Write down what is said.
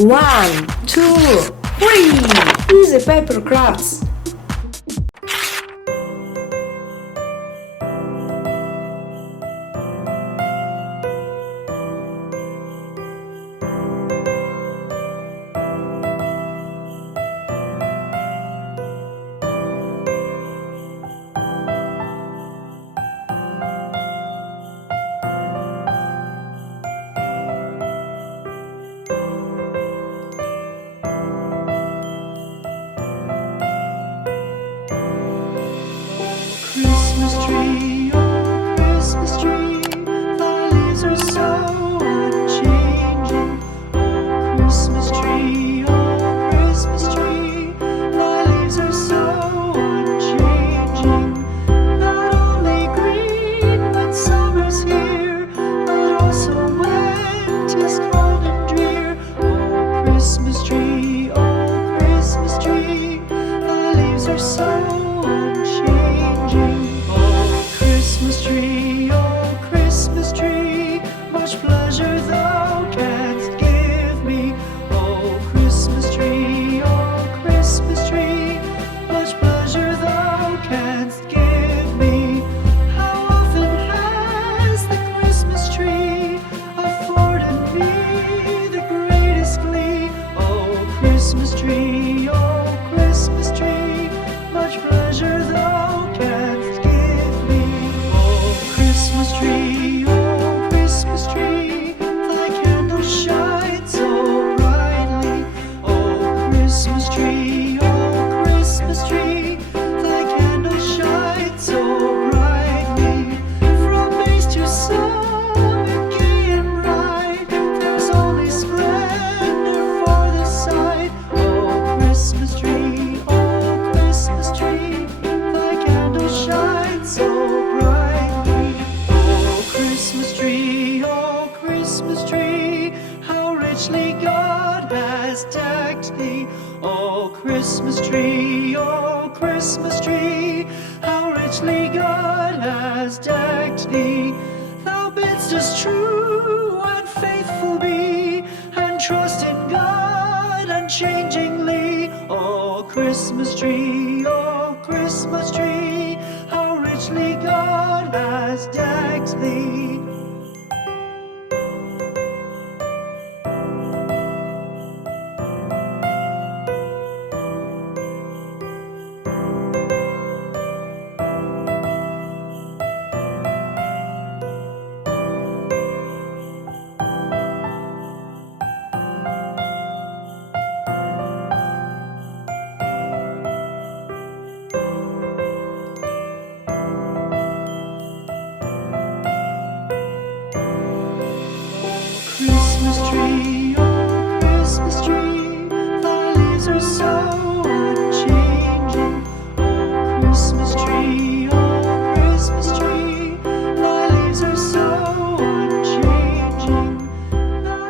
1, 2, 3. Easy paper crafts. Christmas tree, oh Christmas tree, thy leaves are so unchanging. Oh Christmas tree, thy leaves are so unchanging. Not only green when summer's here, but also when 'tis cold and drear. Oh Christmas tree, thy leaves are so unchanging. Oh Christmas tree, much pleasure thou canst give me. Oh Christmas tree, much pleasure thou canst give me. How often has the Christmas tree afforded me the greatest glee? Oh Christmas tree, much pleasure thou canst give me. Oh Christmas tree, thy candles shine so brightly. Oh Christmas tree, thy candles shine so brightly. From base to summit, gay and bright, there's only splendor for the sight. Oh Christmas tree, thy candles shine so brightly. Oh Christmas tree, how richly God has decked thee. Oh Christmas tree, how richly God has decked thee. Thou bidst us true and faithful be, and trust in God unchangingly. Oh Christmas tree,